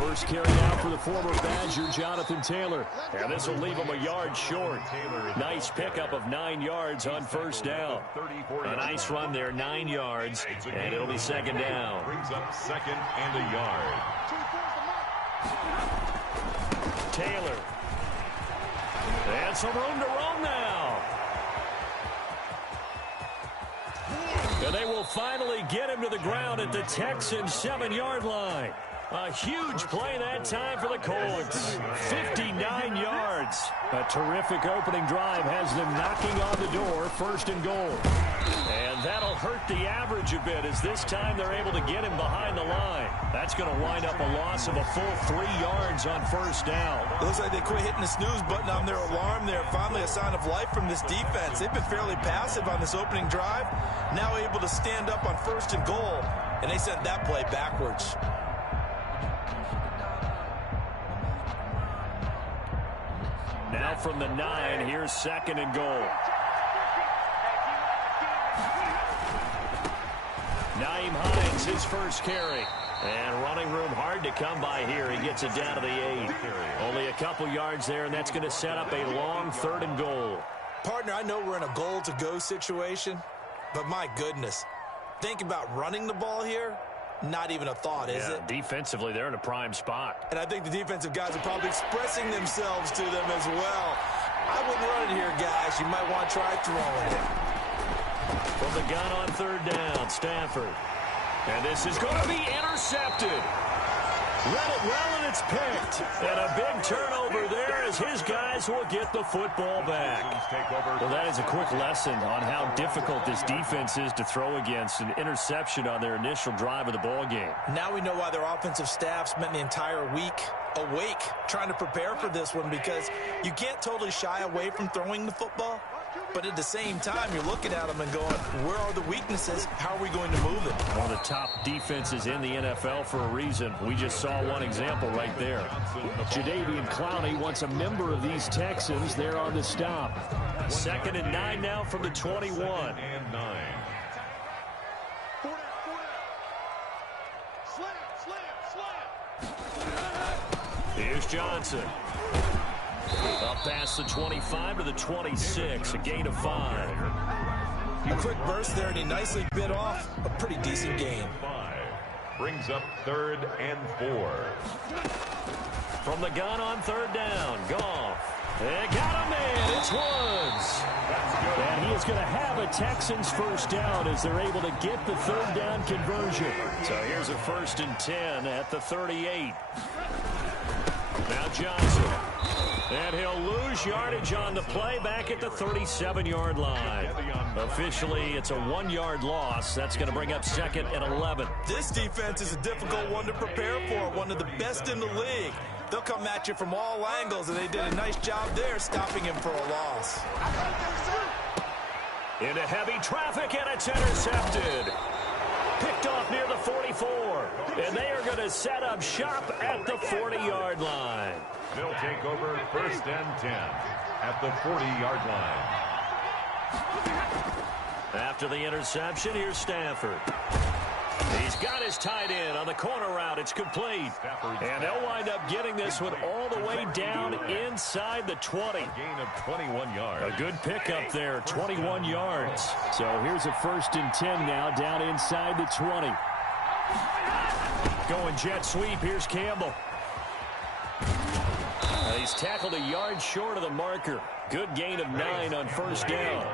First carry out for the former Badger, Jonathan Taylor. And this will leave him a yard short. Nice pickup of 9 yards on first down. A nice run there, 9 yards, and it'll be second down. Brings up second and a yard. Taylor. And some room to roam now. And they will finally get him to the ground at the Texans' 7-yard line. A huge play that time for the Colts. 59 yards. A terrific opening drive has them knocking on the door, first and goal. And that'll hurt the average a bit as this time they're able to get him behind the line. That's going to wind up a loss of a full 3 yards on first down. Looks like they quit hitting the snooze button on their alarm there. Finally a sign of life from this defense. They've been fairly passive on this opening drive. Now able to stand up on first and goal. And they sent that play backwards. Now from the 9, here's second and goal. Nyheim Hines, his first carry. And running room hard to come by here. He gets it down to the 8. Only a couple yards there, and that's going to set up a long third and goal. Partner, I know we're in a goal-to-go situation, but my goodness. Think about running the ball here. Not even a thought, is it? Defensively, they're in a prime spot. And I think the defensive guys are probably expressing themselves to them as well. I wouldn't run it here, guys. You might want to try throwing it. From the gun on third down, Stafford. And this is going to be intercepted. Read it well, and it's picked. And a big turnover there as his guys will get the football back. Well, that is a quick lesson on how difficult this defense is to throw against. An interception on their initial drive of the ball game. Now we know why their offensive staff spent the entire week awake trying to prepare for this one, because you can't totally shy away from throwing the football. But at the same time, you're looking at them and going, where are the weaknesses? How are we going to move it? One of the top defenses in the NFL for a reason. We just saw one example right there. Jadeveon Clowney wants a member of these Texans there on the stop. Second and 9 now from the 21. And 9. Here's Johnson. Up past the 25 to the 26, a gain of 5. A quick burst there, and he nicely bit off a pretty decent gain. 5. Brings up third and 4. From the gun on third down, Goff. They got him in. It's Woods. And he is going to have a Texans first down as they're able to get the third down conversion. So here's a first and 10 at the 38. Now Johnson. And he'll lose yardage on the play back at the 37-yard line. Officially, it's a 1-yard loss. That's going to bring up second and 11. This defense is a difficult one to prepare for, one of the best in the league. They'll come at you from all angles, and they did a nice job there stopping him for a loss. Into heavy traffic, and it's intercepted. Picked off near the 44. And they are going to set up shop at the 40-yard line. They'll take over first and 10 at the 40-yard line. After the interception, here's Stafford. He's got his tight end on the corner route. It's complete. And they'll wind up getting this one all the way down inside the 20. Gain of 21 yards. A good pickup there, 21 yards. So here's a first and 10 now down inside the 20. Going jet sweep, here's Campbell. He's tackled a yard short of the marker. Good gain of 9 on first down.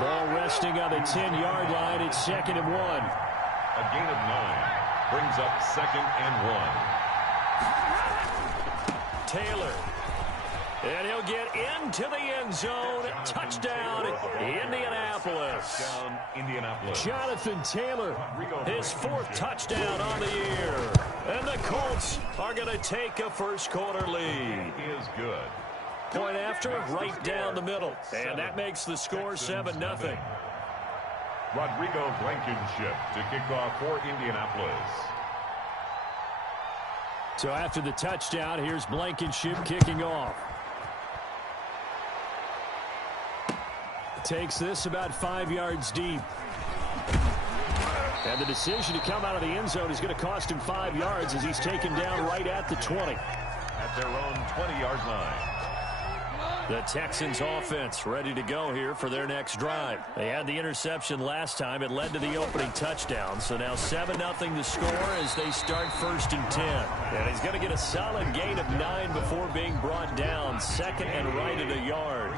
Ball resting on the 10-yard line. It's second and 1. A gain of 9 brings up second and 1. Taylor. And he'll get into the end zone. Touchdown, Indianapolis. Touchdown, Indianapolis. Jonathan Taylor, his 4th touchdown on the year. And the Colts are going to take a first-quarter lead. He is good. Point after, right down the middle. And that makes the score 7-0. Rodrigo Blankenship to kick off for Indianapolis. So after the touchdown, here's Blankenship kicking off. Takes this about 5 yards deep. And the decision to come out of the end zone is going to cost him 5 yards as he's taken down right at the 20. At their own 20-yard line. The Texans offense ready to go here for their next drive. They had the interception last time. It led to the opening touchdown. So now 7-0 the score as they start 1st and 10. And he's going to get a solid gain of 9 before being brought down. 2nd and right at a yard.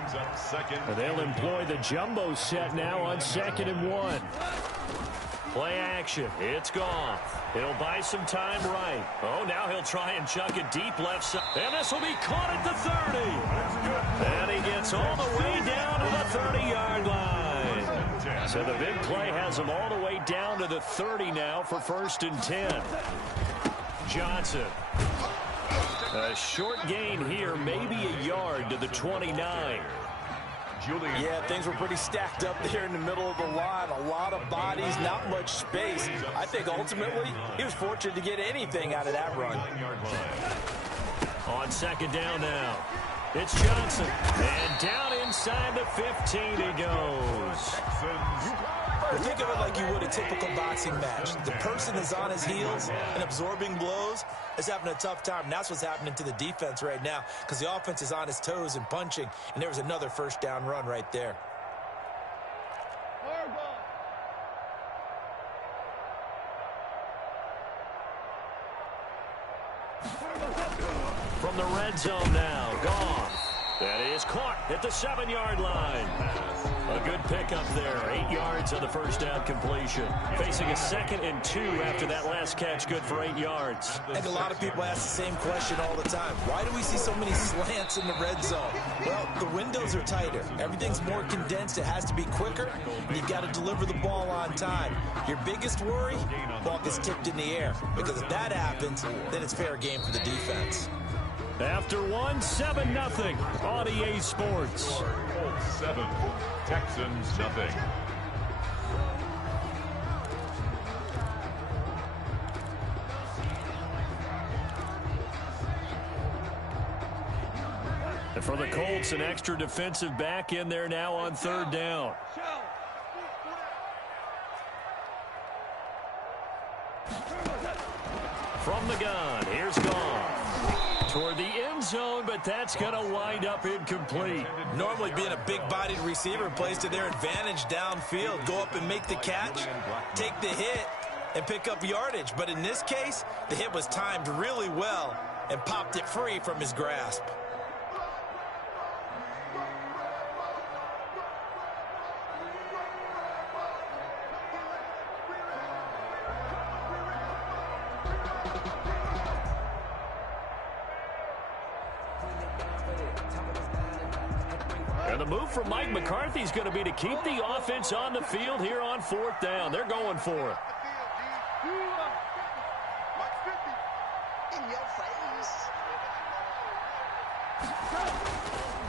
And they'll employ the jumbo set now on 2nd and 1. Play action. It's gone. He'll buy some time right. Oh, now he'll try and chuck it deep left side. And this will be caught at the 30. And he gets all the way down to the 30-yard line. So the big play has him all the way down to the 30 now for 1st and 10. Johnson. A short gain here, maybe a yard to the 29. Yeah, things were pretty stacked up there in the middle of the line. A lot of bodies, not much space. I think ultimately he was fortunate to get anything out of that run. On 2nd down now, it's Johnson. And down inside the 15 he goes. Well, think of it like you would a typical boxing match. The person is on his heels and absorbing blows is having a tough time. And that's what's happening to the defense right now because the offense is on his toes and punching. And there was another 1st down run right there. From the red zone now, gone. That is caught at the 7-yard line. A good pickup there. 8 yards on the 1st down completion. Facing a 2nd and 2 after that last catch. Good for 8 yards. I think a lot of people ask the same question all the time. Why do we see so many slants in the red zone? Well, the windows are tighter. Everything's more condensed. It has to be quicker. And you've got to deliver the ball on time. Your biggest worry? Ball gets tipped in the air. Because if that happens, then it's fair game for the defense. After 7-0 on EA Sports. 7, Texans nothing. And for the Colts, an extra defensive back in there now on 3rd down. From the gun, here's Goff. Toward the end zone, but that's going to wind up incomplete. Normally being a big-bodied receiver plays to their advantage downfield. Go up and make the catch, take the hit, and pick up yardage. But in this case, the hit was timed really well and popped it free from his grasp. And the move from Mike McCarthy is going to be to keep the offense on the field here on 4th down. They're going for it.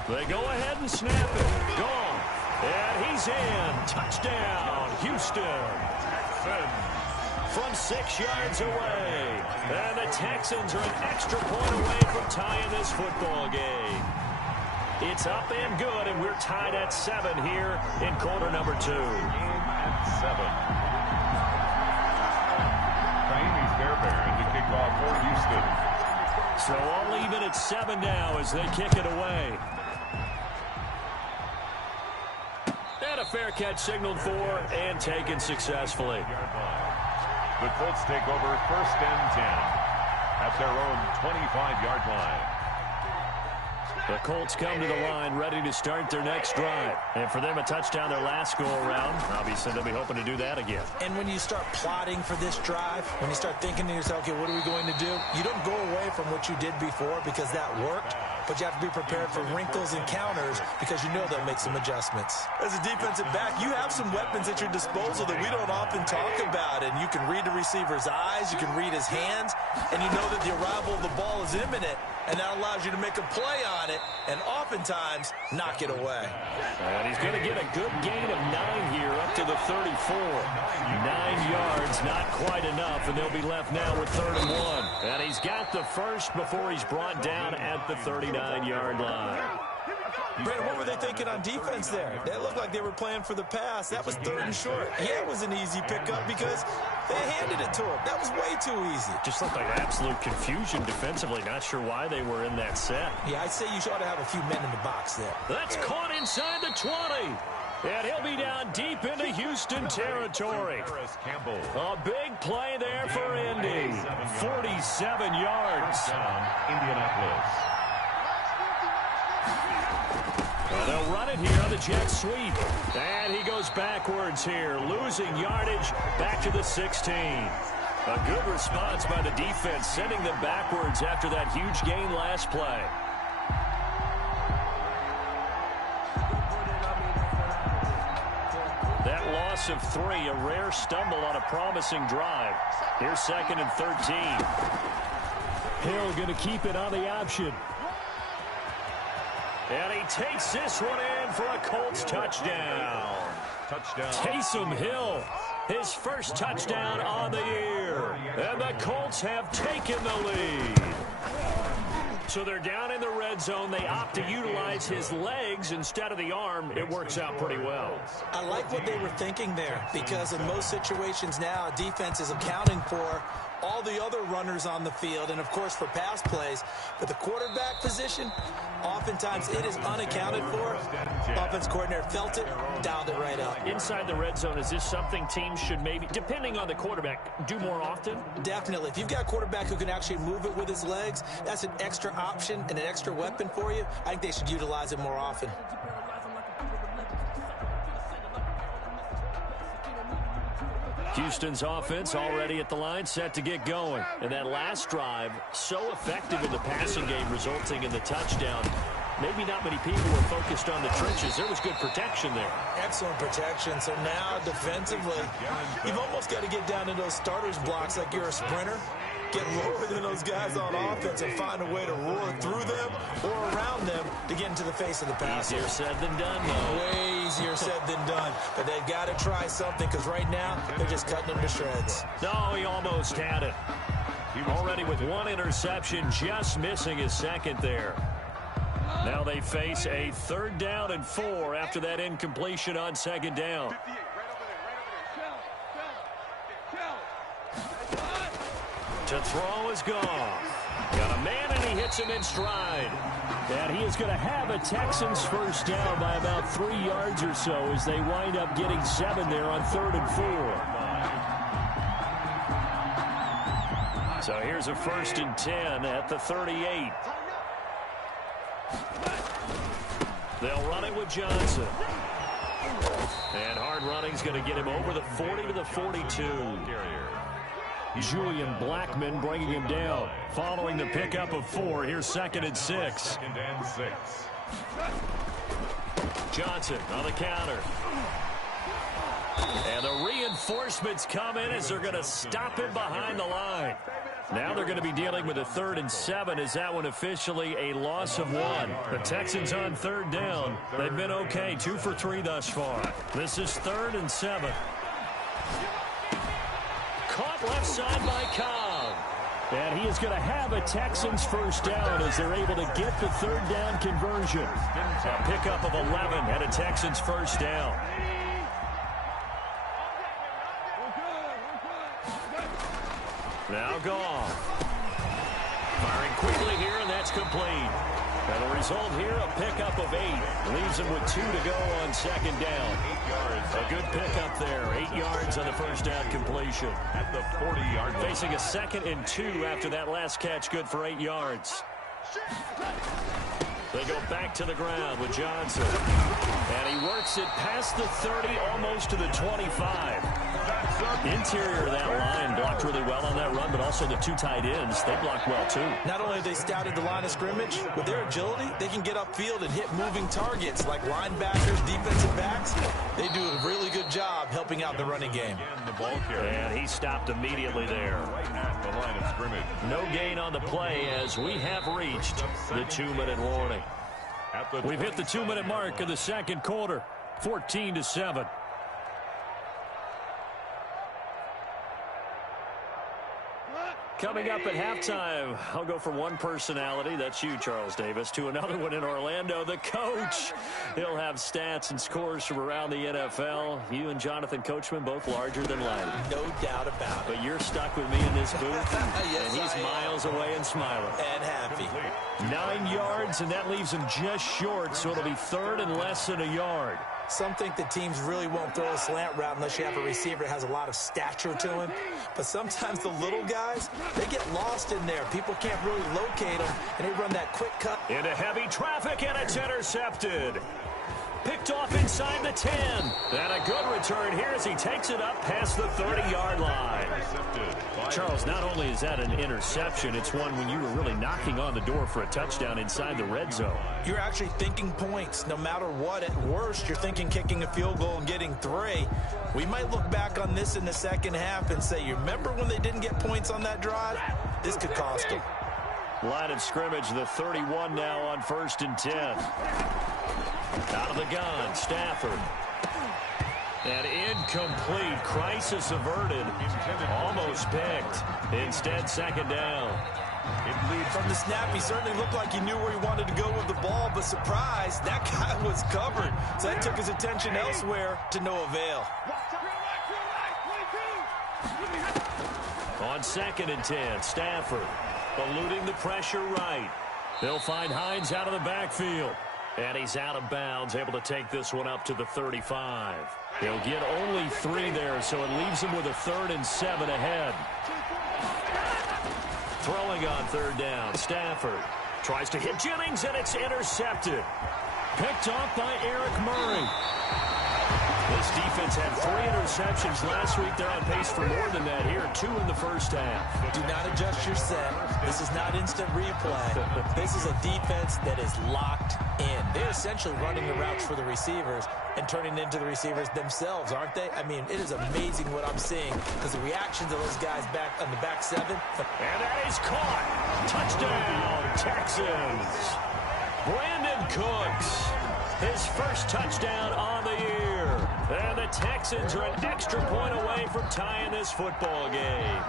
They go ahead and snap it. Gone. And he's in. Touchdown, Houston. From 6 yards away. And the Texans are an extra point away from tying this football game. It's up and good, and we're tied at 7 here in quarter number 2. At 7. Raheem Fairbairn to kick off for Houston. So all even at 7 now as they kick it away. And a fair catch signaled for and taken successfully. The Colts take over 1st and 10 at their own 25-yard line. The Colts come to the line ready to start their next drive. And for them, a touchdown their last go-around. Obviously, they'll be hoping to do that again. And when you start plotting for this drive, when you start thinking to yourself, okay, what are we going to do? You don't go away from what you did before because that worked. But you have to be prepared for wrinkles and counters because you know they'll make some adjustments. As a defensive back, you have some weapons at your disposal that we don't often talk about. And you can read the receiver's eyes, you can read his hands, and you know that the arrival of the ball is imminent. And that allows you to make a play on it and oftentimes knock it away. And he's going to get a good gain of 9 here up to the 34. 9 yards, not quite enough, and they'll be left now with 3rd and 1. And he's got the first before he's brought down at the 39-yard line. Brandon, what were they thinking on defense there? They looked like they were playing for the pass. That was 3rd and short. Yeah, it was an easy pickup because they handed it to him. That was way too easy. Just looked like absolute confusion defensively. Not sure why they were in that set. Yeah, I'd say you ought to have a few men in the box there. That's caught inside the 20. And he'll be down deep into Houston territory. A big play there for Indy. 47 yards. Indianapolis. Well, they'll run it here on the jet sweep. And he goes backwards here, losing yardage back to the 16. A good response by the defense, sending them backwards after that huge gain last play. That loss of 3, a rare stumble on a promising drive. Here's 2nd and 13. Hill going to keep it on the option. And he takes this one in for a Colts touchdown. Taysom Hill, his first touchdown on the year. And the Colts have taken the lead. So they're down in the red zone. They opt to utilize his legs instead of the arm. It works out pretty well. I like what they were thinking there because in most situations now, defense is accounting for all the other runners on the field and, of course, for pass plays. But the quarterback position, oftentimes it is unaccounted for. Offense coordinator felt it, dialed it right up. Inside the red zone, is this something teams should maybe, depending on the quarterback, do more often? Definitely. If you've got a quarterback who can actually move it with his legs, that's an extra option and an extra weapon for you. I think they should utilize it more often. Houston's offense already at the line, set to get going. And that last drive, so effective in the passing game, resulting in the touchdown. Maybe not many people were focused on the trenches. There was good protection there. Excellent protection. So now, defensively, you've almost got to get down to those starters blocks like you're a sprinter. Get lower than those guys on offense and find a way to roar through them or around them to get into the face of the passer. Easier said than done, though. Way easier said than done. But they've got to try something because right now they're just cutting them to shreds. No, he almost had it. Already with 1 interception, just missing his 2nd there. Now they face a 3rd down and 4 after that incompletion on 2nd down. To throw is Goff. Got a man, and he hits him in stride. And he is going to have a Texans first down by about 3 yards or so as they wind up getting 7 there on 3rd and 4. So here's a 1st and 10 at the 38. They'll run it with Johnson. And hard running's going to get him over the 40 to the 42. Julian Blackmon bringing him down. Following the pickup of 4, here's 2nd and 6. Johnson on the counter. And the reinforcements come in as they're going to stop him behind the line. Now they're going to be dealing with a 3rd and 7 as that one officially a loss of 1. The Texans on 3rd down. They've been okay, 2 for 3 thus far. This is 3rd and 7. Caught left side by Cobb. And he is going to have a Texans first down as they're able to get the 3rd down conversion. A pickup of 11 and a Texans first down. Now Goff. Firing quickly here, and that's complete. And the result here, a pickup of 8. Leaves him with 2 to go on 2nd down. 8 yards. A good pickup there. 8 yards on the first down completion. At the 40-yard line. Facing a 2nd and 2 after that last catch, good for 8 yards. They go back to the ground with Johnson. And he works it past the 30, almost to the 25. Interior of that line blocked really well on that run, but also the 2 tight ends, they blocked well too. Not only have they scouted the line of scrimmage, with their agility, they can get upfield and hit moving targets like linebackers, defensive backs. They do a really good job helping out the running game. And he stopped immediately there. Right at the line of scrimmage. No gain on the play as we have reached the 2-minute warning. We've hit the 2-minute mark of the 2nd quarter, 14-7. Coming up at halftime, I'll go from one personality, that's you, Charles Davis, to another one in Orlando, the coach. He'll have stats and scores from around the NFL. You and Jonathan Coachman, both larger than life. No doubt about it. But you're stuck with me in this booth, yes, and he's miles away and smiling. And happy. 9 yards, and that leaves him just short, so it'll be third and less than a yard. Some think the teams really won't throw a slant route unless you have a receiver that has a lot of stature to him. But sometimes the little guys, they get lost in there. People can't really locate them, and they run that quick cut. Into heavy traffic, and it's intercepted. Picked off inside the 10. And a good return here as he takes it up past the 30-yard line. Charles, not only is that an interception, it's one when you were really knocking on the door for a touchdown inside the red zone. You're actually thinking points. No matter what, at worst, you're thinking kicking a field goal and getting 3. We might look back on this in the second half and say, you remember when they didn't get points on that drive? This could cost them. Line of scrimmage, the 31 now on 1st and 10. Out of the gun, Stafford. And incomplete. Crisis averted. Almost picked. Instead, second down. From the snap, he certainly looked like he knew where he wanted to go with the ball, but surprise, that guy was covered. So that took his attention elsewhere to no avail. On 2nd and 10, Stafford eluding the pressure right. They'll find Hines out of the backfield. And he's out of bounds, able to take this one up to the 35. He'll get only 3 there, so it leaves him with a 3rd and 7 ahead. Throwing on 3rd down, Stafford tries to hit Jennings, and it's intercepted. Picked off by Eric Murray. This defense had 3 interceptions last week. They're on pace for more than that here. 2 in the first half. Do not adjust your set. This is not instant replay. This is a defense that is locked in. They're essentially running the routes for the receivers and turning into the receivers themselves, aren't they? I mean, it is amazing what I'm seeing because the reactions of those guys back on the back 7. And that is caught. Touchdown, Texans. Brandon Cooks. His first touchdown on the year. And the Texans are an extra point away from tying this football game.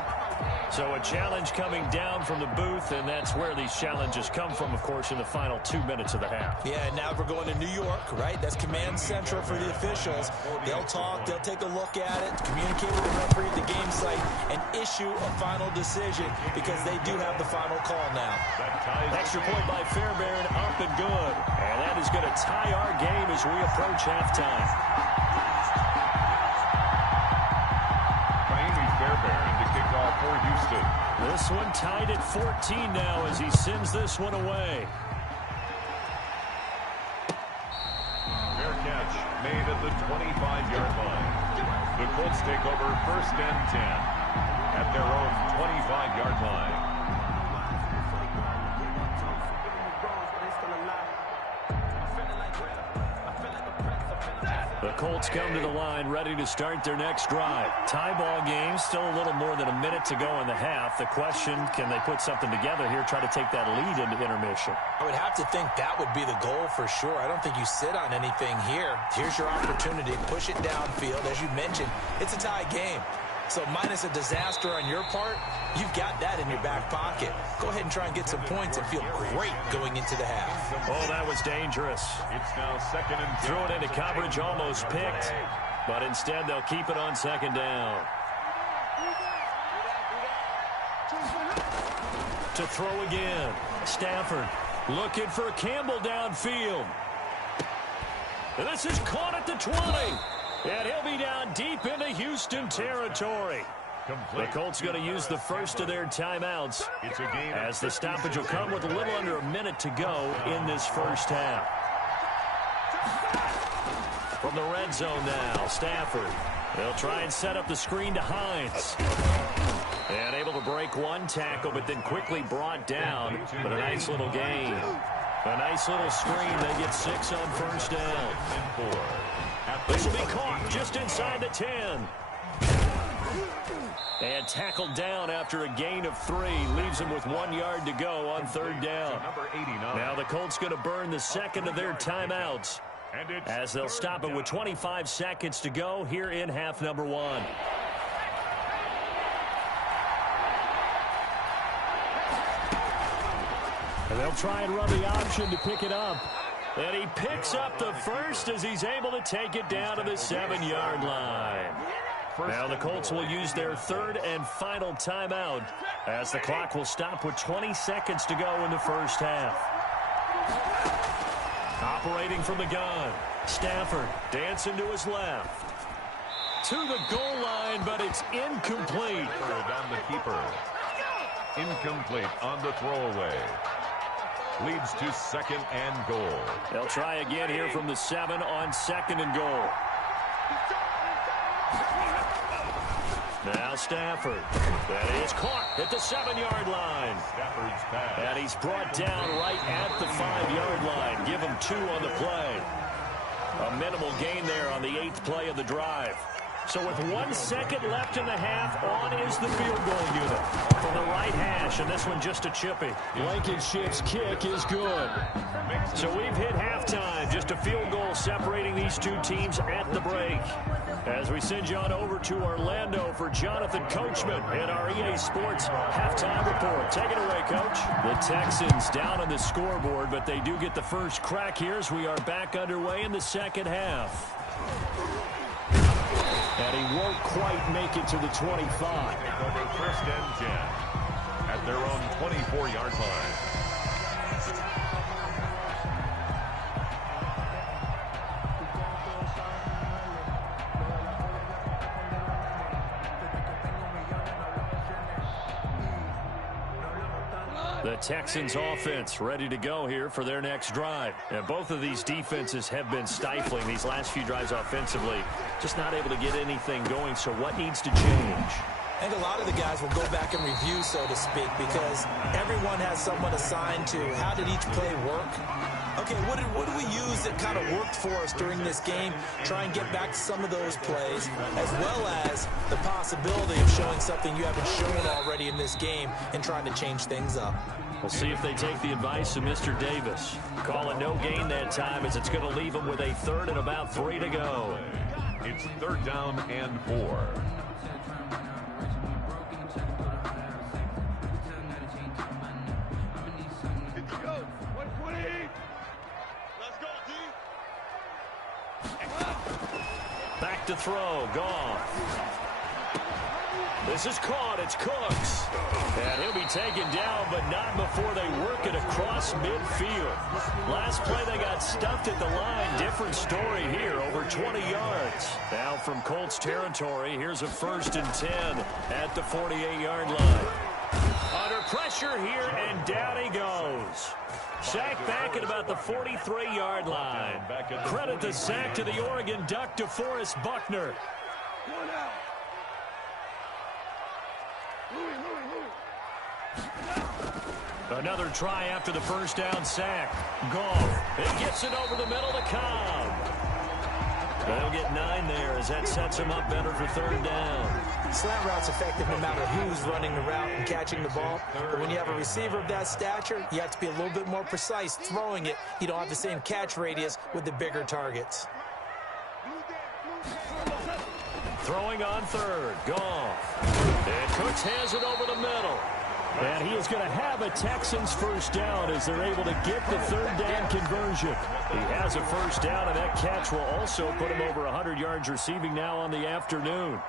So a challenge coming down from the booth, and that's where these challenges come from, of course, in the final 2 minutes of the half. Yeah, and now we're going to New York, right? That's command central for the officials. They'll talk, they'll take a look at it, communicate with the referee at the game site, and issue a final decision because they do have the final call now. Extra point by Fairbairn, up and good. And that is going to tie our game as we approach halftime. Fairbairn to kick off for Houston. This one tied at 14 now as he sends this one away. Fair catch made at the 25-yard line. The Colts take over 1st and 10 at their own 25-yard line. The Colts come to the line ready to start their next drive. Tie ball game, still a little more than a minute to go in the half. The question, can they put something together here, try to take that lead into intermission? I would have to think that would be the goal for sure. I don't think you sit on anything here. Here's your opportunity. Push it downfield. As you mentioned, it's a tie game. So minus a disaster on your part, you've got that in your back pocket. Go ahead and try and get some points and feel great going into the half. Oh, that was dangerous. It's now 2nd and 10. Threw it into coverage, almost picked. But instead, they'll keep it on 2nd down. To throw again. Stafford looking for Campbell downfield. And this is caught at the 20. And he'll be down deep into Houston territory. The Colts going to use the first of their timeouts as the stoppage will come with a little under a minute to go in this first half. From the red zone now, Stafford. They'll try and set up the screen to Hines. And able to break one tackle, but then quickly brought down. But a nice little gain. A nice little screen. They get 6 on 1st down. This will be caught just inside the 10. And tackled down after a gain of 3. Leaves him with 1 yard to go on 3rd down. Now the Colts going to burn the second of their timeouts as they'll stop it with 25 seconds to go here in half number 1. And they'll try and run the option to pick it up. And he picks up the first as he's able to take it down to the 7-yard line. Now the Colts will use their third and final timeout as the clock will stop with 20 seconds to go in the first half. Operating from the gun, Stafford dancing to his left. To the goal line, but it's incomplete. On the keeper. Incomplete on the throwaway. Leads to second and goal. They'll try again here from the 7 on second and goal. Now Stafford. That is caught at the 7-yard line. Stafford's pass. And he's brought down right at the 5-yard line. Give him 2 on the play. A minimal gain there on the 8th play of the drive. So with 1 second left in the half, on is the field goal unit from the right hash, and this one just a chippy. Blankenship's kick is good. So we've hit halftime, just a field goal separating these two teams at the break. As we send you on over to Orlando for Jonathan Coachman in our EA Sports halftime report. Take it away, Coach. The Texans down on the scoreboard, but they do get the first crack here as we are back underway in the second half. And he won't quite make it to the 25. Over first and 10 at their own 24-yard line. The Texans offense ready to go here for their next drive. And both of these defenses have been stifling these last few drives offensively. Just not able to get anything going, so what needs to change? I think a lot of the guys will go back and review, so to speak, because everyone has someone assigned to how did each play work. Okay, what did we use that kind of worked for us during this game? Try and get back to some of those plays, as well as the possibility of showing something you haven't shown already in this game and trying to change things up. We'll see if they take the advice of Mr. Davis. Call it no gain that time, as it's going to leave them with a third and about 3 to go. It's third down and 4. Back to throw, Goff. This is caught, it's Cooks. And he'll be taken down, but not before they work it across midfield. Last play they got stuffed at the line. Different story here, over 20 yards. Now from Colts territory, here's a 1st and 10 at the 48-yard line. Under pressure here, and down he goes. Sack back at about the 43-yard line. Credit the sack to the Oregon Duck, DeForest Buckner. Another try after the first down sack. Goff. He gets it over the middle to Cobb. They'll get 9 there as that sets him up better for third down. Slant route's effective no matter who's running the route and catching the ball. But when you have a receiver of that stature, you have to be a little bit more precise throwing it. You don't have the same catch radius with the bigger targets. Throwing on third. Goff. And Cooks has it over the middle. And he is going to have a Texans first down as they're able to get the third down conversion. He has a first down, and that catch will also put him over 100 yards receiving now on the afternoon.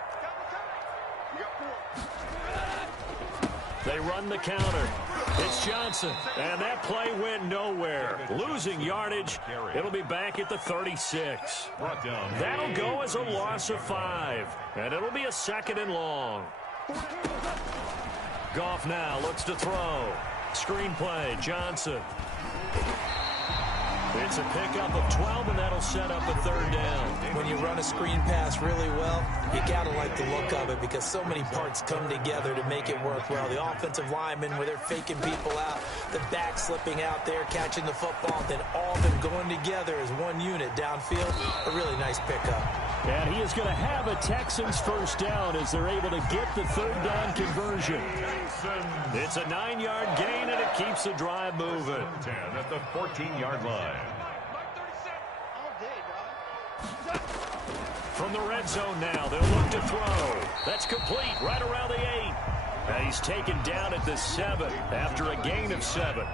They run the counter. It's Johnson, and that play went nowhere. Losing yardage. It'll be back at the 36. That'll go as a loss of 5, and it'll be a 2nd and long. Goff now looks to throw. Screen play, Johnson. It's a pickup of 12, and that'll set up a third down. When you run a screen pass really well, you got to like the look of it because so many parts come together to make it work well. The offensive linemen, where they're faking people out, the back slipping out there, catching the football, then all of them going together as one unit downfield. A really nice pickup. And he is going to have a Texans first down as they're able to get the third down conversion. It's a 9-yard gain, and it keeps the drive moving. 10 at the 14-yard line. From the red zone now, they'll look to throw. That's complete right around the 8. And he's taken down at the 7 after a gain of 7.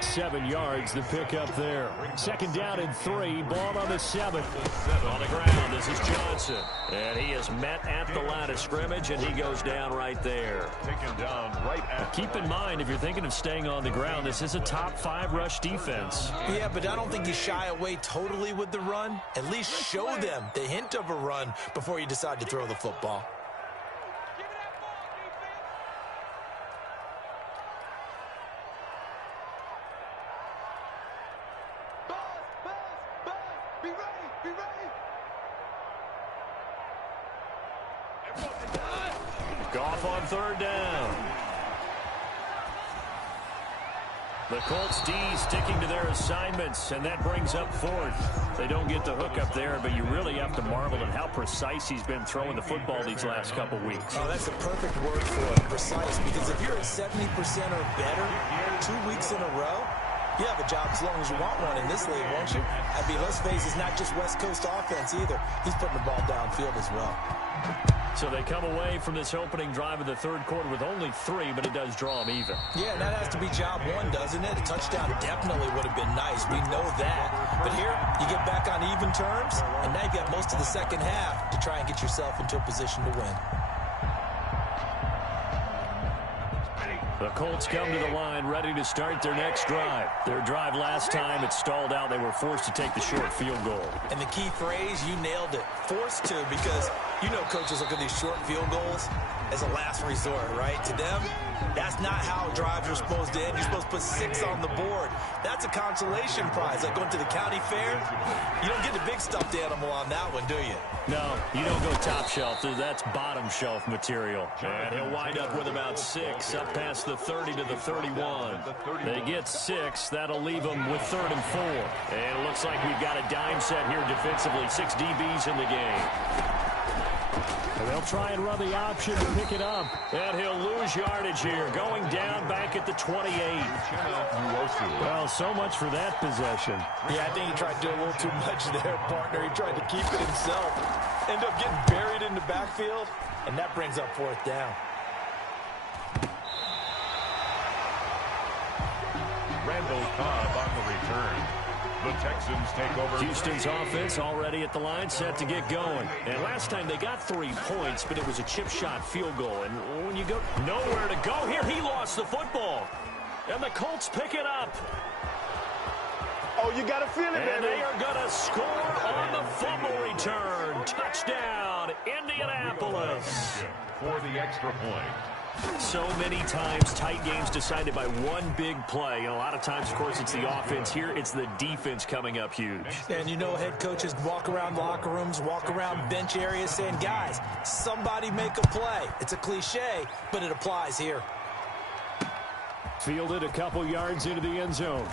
7 yards the pick up there. 2nd down and 3. Ball on the 7. On the ground, this is Johnson. And he is met at the line of scrimmage, and he goes down right there. Taken down right at. Keep in mind, if you're thinking of staying on the ground, this is a top 5 rush defense. Yeah, but I don't think you shy away totally with the run. At least show them the hint of a run before you decide to throw the football. Goff on 3rd down. The Colts D sticking to their assignments, and that brings up 4th. They don't get the hook up there, but you really have to marvel at how precise he's been throwing the football these last couple weeks. Oh, that's a perfect word for it, precise, because if you're at 70% or better 2 weeks in a row, you have a job as long as you want one in this league, won't you? I mean, let's face it, it's not just West Coast offense either. He's putting the ball downfield as well. So they come away from this opening drive of the 3rd quarter with only 3, but it does draw them even. Yeah, and that has to be job 1, doesn't it? A touchdown definitely would have been nice. We know that. But here, you get back on even terms, and now you've got most of the 2nd half to try and get yourself into a position to win. The Colts come to the line ready to start their next drive. Their drive last time, it stalled out. They were forced to take the short field goal. And the key phrase, you nailed it. Forced to, because you know coaches look at these short field goals as a last resort, right? To them, that's not how drives are supposed to end. You're supposed to put 6 on the board. That's a consolation prize. Like going to the county fair, you don't get the big stuffed animal on that one, do you? No, you don't go top shelf. That's bottom shelf material. And he'll wind up with about 6 up past the 30 to the 31. They get 6. That'll leave them with 3rd and 4. And it looks like we've got a dime set here defensively. 6 DBs in the game. And they'll try and run the option to pick it up. And he'll lose yardage here, going down back at the 28. Well, so much for that possession. Yeah, I think he tried to do a little too much there, partner. He tried to keep it himself. End up getting buried in the backfield, and that brings up 4th down. Randall Cobb on the return. The Texans take over. Houston's offense already at the line, set to get going. And last time they got 3 points, but it was a chip shot field goal. And when you go nowhere to go here, he lost the football. And the Colts pick it up. Oh, you got to feel it, and they are going to score on the fumble return. Touchdown, Indianapolis. For the extra point. So many times tight games decided by one big play. And a lot of times, of course, it's the offense. Here, it's the defense coming up huge. And you know head coaches walk around locker rooms, walk around bench areas saying, guys, somebody make a play. It's a cliche, but it applies here. Fielded a couple yards into the end zone.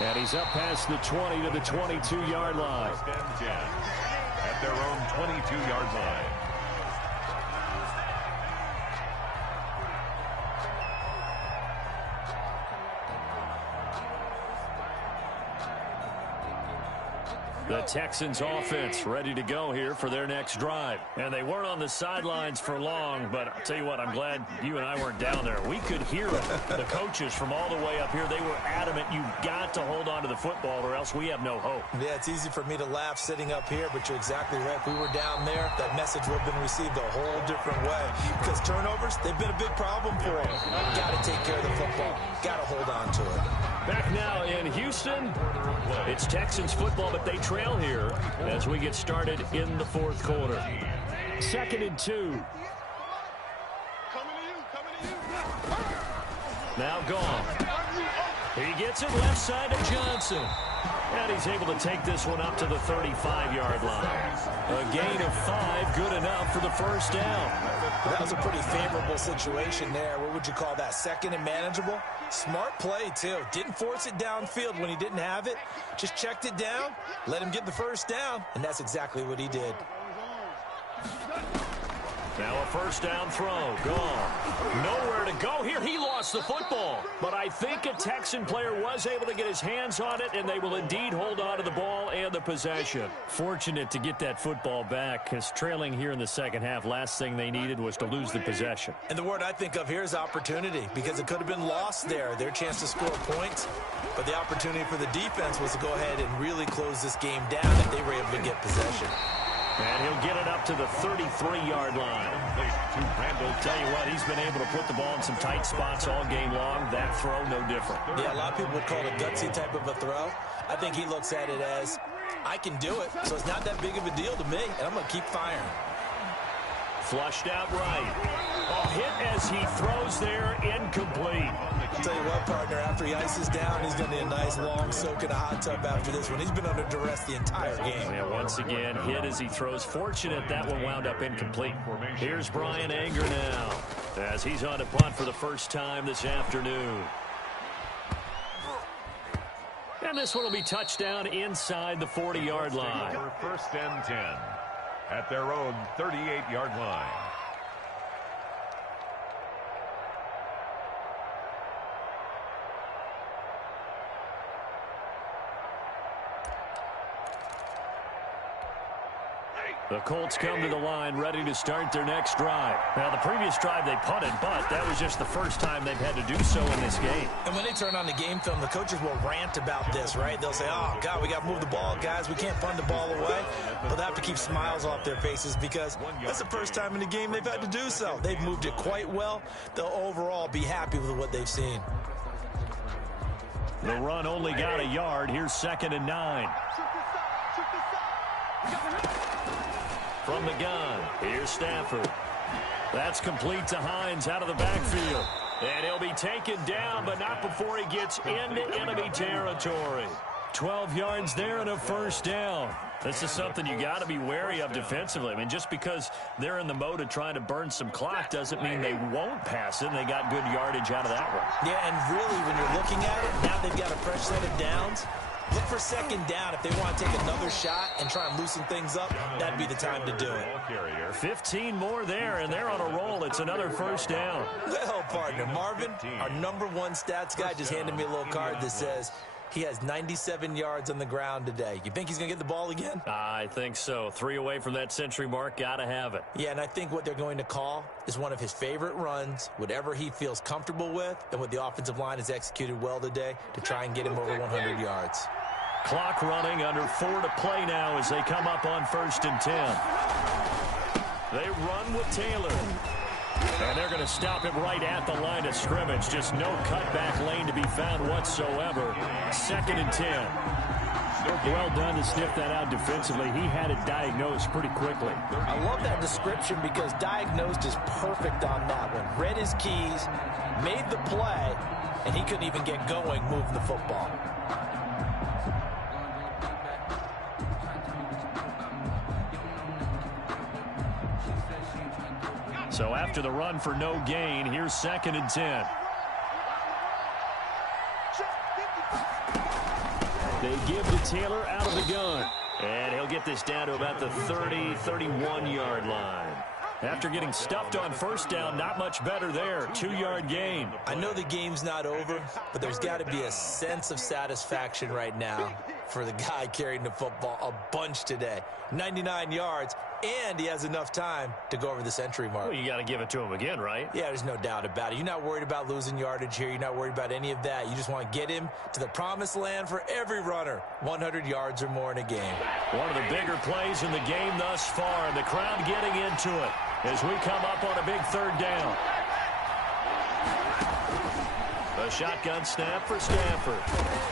And he's up past the 20 to the 22-yard line. At their own 22-yard line. The Texans offense ready to go here for their next drive. And they weren't on the sidelines for long, but I'll tell you what, I'm glad you and I weren't down there. We could hear the coaches from all the way up here. They were adamant, you've got to hold on to the football or else we have no hope. Yeah, it's easy for me to laugh sitting up here, but you're exactly right. If we were down there, that message would have been received a whole different way. Because turnovers, they've been a big problem for them. Got to take care of the football. Got to hold on to it. Back now in Houston, it's Texans football, but they trail here as we get started in the 4th quarter. 2nd and 2. Now Goff. He gets it left side to Johnson. And he's able to take this one up to the 35-yard line. A gain of 5, good enough for the first down. That was a pretty favorable situation there. What would you call that? 2nd and manageable? Smart play, too. Didn't force it downfield when he didn't have it. Just checked it down, let him get the first down, and that's exactly what he did. Now a first down throw. Gone. Nowhere to go here. He lost the football. But I think a Texan player was able to get his hands on it, and they will indeed hold on to the ball and the possession. Fortunate to get that football back, because trailing here in the second half, last thing they needed was to lose the possession. And the word I think of here is opportunity, because it could have been lost there, their chance to score points. But the opportunity for the defense was to go ahead and really close this game down if they were able to get possession. And he'll get it up to the 33-yard line. Tell you what, he's been able to put the ball in some tight spots all game long. That throw, no different. Yeah, a lot of people would call it a gutsy type of a throw. I think he looks at it as, I can do it, so it's not that big of a deal to me, and I'm going to keep firing. Flushed out right. A hit as he throws there, incomplete. I'll tell you what, partner, after he ices down, he's going to need a nice long soak in a hot tub after this one. He's been under duress the entire game. Yeah, once again, hit as he throws. Fortunate that one wound up incomplete. Here's Brian Anger now as he's on a punt for the first time this afternoon. And this one will be touchdown inside the 40-yard line. First and 10 at their own 38-yard line. The Colts come to the line ready to start their next drive. Now, the previous drive they punted, but that was just the first time they've had to do so in this game. And when they turn on the game film, the coaches will rant about this, right? They'll say, oh, God, we got to move the ball, guys. We can't punt the ball away. But they have to keep smiles off their faces because that's the first time in the game they've had to do so. They've moved it quite well. They'll overall be happy with what they've seen. The run only got a yard. Here's 2nd and 9. From the gun, here's Stafford. That's complete to Hines out of the backfield. And he'll be taken down, but not before he gets into enemy territory. 12 yards there and a first down. This is something you got to be wary of defensively. I mean, just because they're in the mode of trying to burn some clock doesn't mean they won't pass it. And they got good yardage out of that one. Yeah, and really, when you're looking at it, now they've got a fresh set of downs. Look for 2nd down. If they want to take another shot and try and loosen things up, that'd be the time to do it. 15 more there, and they're on a roll. It's another first down. Well, partner, Marvin, our #1 stats guy, just handed me a little card that says he has 97 yards on the ground today. You think he's going to get the ball again? I think so. 3 away from that century mark. Got to have it. Yeah, and I think what they're going to call is one of his favorite runs, whatever he feels comfortable with, and what the offensive line has executed well today to try and get him over 100 yards. Clock running, under 4 to play now as they come up on 1st and 10. They run with Taylor. And they're going to stop him right at the line of scrimmage. Just no cutback lane to be found whatsoever. 2nd and 10. Well done to sniff that out defensively. He had it diagnosed pretty quickly. I love that description because diagnosed is perfect on that one. Read his keys, made the play, and he couldn't even get going moving the football. So after the run for no gain, here's 2nd and 10. They give to Taylor out of the gun. And he'll get this down to about the 30, 31-yard line. After getting stuffed on first down, not much better there. 2-yard gain. I know the game's not over, but there's got to be a sense of satisfaction right now for the guy carrying the football a bunch today. 99 yards, and he has enough time to go over the century mark. Well, you got to give it to him again, right? Yeah, there's no doubt about it. You're not worried about losing yardage here. You're not worried about any of that. You just want to get him to the promised land for every runner. 100 yards or more in a game. One of the bigger plays in the game thus far, and the crowd getting into it as we come up on a big 3rd down. A shotgun snap for Stafford.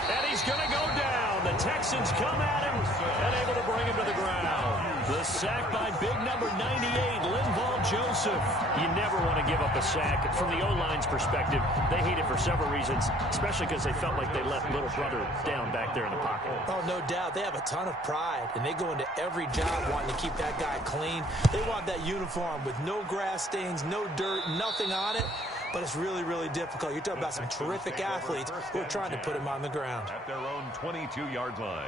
And he's going to go down. The Texans come at him and able to bring him to the ground. The sack by big number 98, Linval Joseph. You never want to give up a sack. From the O-line's perspective, they hate it for several reasons, especially because they felt like they let little brother down back there in the pocket. Oh, no doubt. They have a ton of pride, and they go into every job wanting to keep that guy clean. They want that uniform with no grass stains, no dirt, nothing on it. But it's really, really difficult. You're talking about some terrific athletes who are trying to put him on the ground. At their own 22-yard line.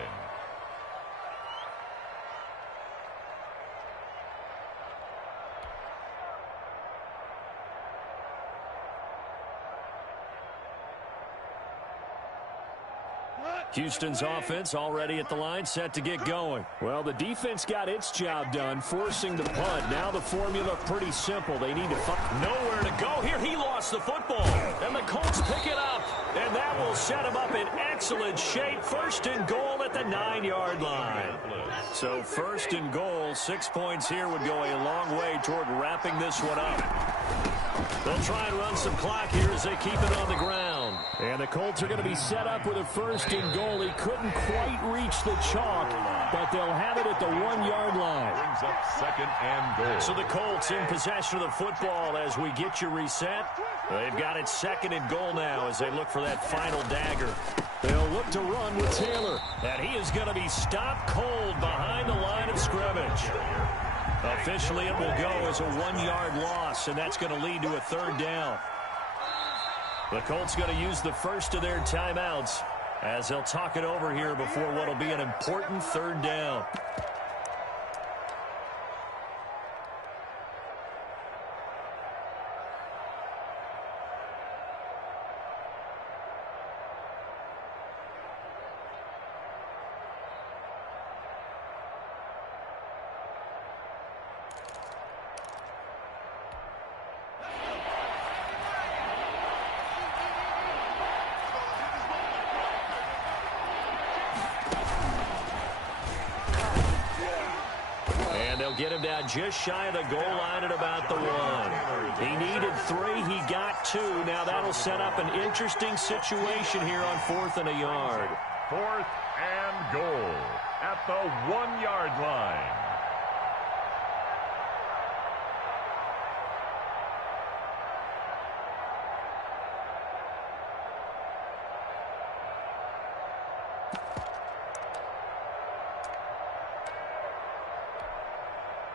Houston's offense already at the line, set to get going. Well, the defense got its job done, forcing the punt. Now the formula pretty simple. They need to find nowhere to go here. He lost the football, and the Colts pick it up, and that will set him up in excellent shape. First and goal at the 9-yard line. So first and goal, 6 points here would go a long way toward wrapping this one up. They'll try and run some clock here as they keep it on the ground. And the Colts are going to be set up with a first and goal. He couldn't quite reach the chalk, but they'll have it at the 1-yard line. Brings up second and goal. So the Colts in possession of the football as we get you reset. They've got it second and goal now as they look for that final dagger. They'll look to run with Taylor. And he is going to be stopped cold behind the line of scrimmage. Officially, it will go as a 1-yard loss, and that's going to lead to a third down. The Colts going to use the first of their timeouts as they'll talk it over here before what will be an important third down. Get him down just shy of the goal line at about the 1. He needed 3. He got 2. Now that'll set up an interesting situation here on 4th and a yard. 4th and goal at the 1-yard line.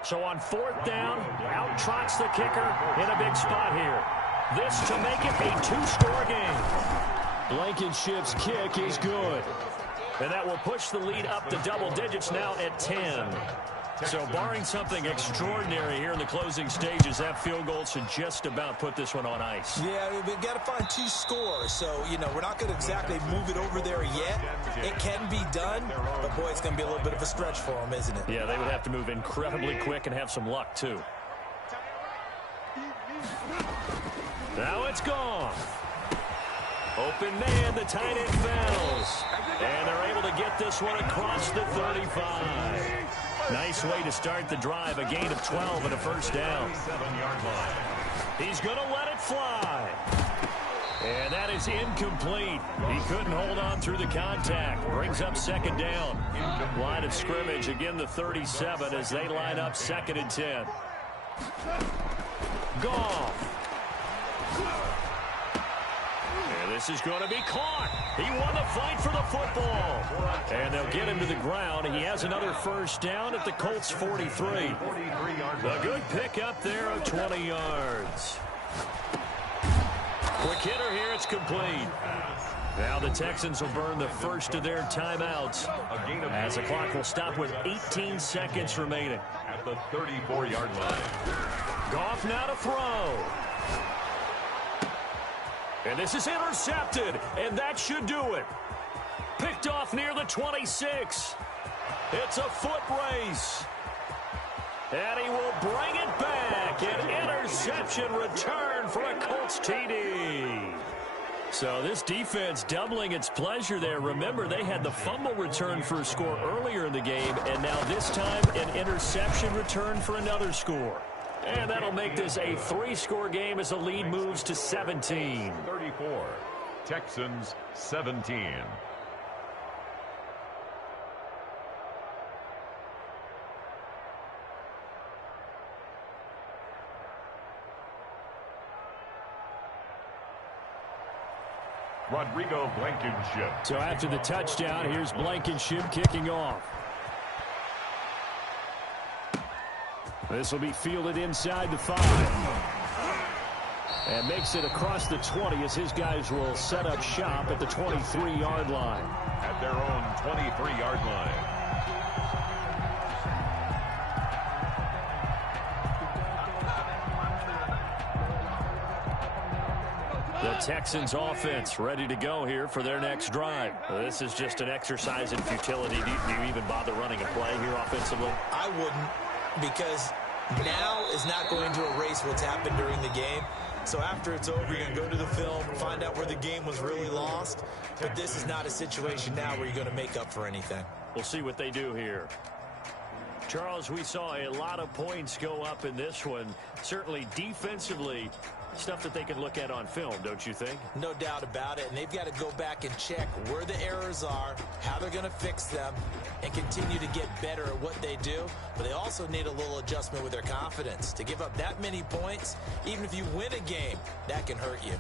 So on 4th down, out trots the kicker in a big spot here. This to make it a 2-score game. Blankenship's kick is good. And that will push the lead up to double digits now at 10. So barring something extraordinary here in the closing stages, that field goal should just about put this one on ice. Yeah, we've got to find 2 scores. So, you know, we're not going to exactly move it over there yet. It can be done, but, boy, it's going to be a little bit of a stretch for them, isn't it? Yeah, they would have to move incredibly quick and have some luck, too. Now it's gone. Open man, the tight end fails. And they're able to get this one across the 35. Nice way to start the drive, a gain of 12 and a first down. He's going to let it fly. And that is incomplete. He couldn't hold on through the contact. Brings up second down. Line of scrimmage, again the 37 as they line up 2nd and 10. Goff. This is going to be caught. He won the fight for the football. And they'll get him to the ground. He has another first down at the Colts 43. A good pickup there of 20 yards. Quick hitter here. It's complete. Now the Texans will burn the first of their timeouts as the clock will stop with 18 seconds remaining. At the 34-yard line. Goff now to throw. And this is intercepted, and that should do it. Picked off near the 26. It's a foot race. And he will bring it back. An interception return for a Colts TD. So this defense doubling its pleasure there. Remember, they had the fumble return for a score earlier in the game, and now this time an interception return for another score. And that'll make this a 3-score game as the lead moves to 17. 34, Texans 17. Rodrigo Blankenship. So after the touchdown, here's Blankenship kicking off. This will be fielded inside the 5. And makes it across the 20 as his guys will set up shop at the 23-yard line. At their own 23-yard line. The Texans offense ready to go here for their next drive. This is just an exercise in futility. Do you even bother running a play here offensively? I wouldn't, because now is not going to erase what's happened during the game. So after it's over, you're going to go to the film, find out where the game was really lost. But this is not a situation now where you're going to make up for anything. We'll see what they do here. Charles, we saw a lot of points go up in this one. Certainly defensively, stuff that they can look at on film, don't you think? No doubt about it. And they've got to go back and check where the errors are, how they're going to fix them, and continue to get better at what they do. But they also need a little adjustment with their confidence. To give up that many points, even if you win a game, that can hurt you.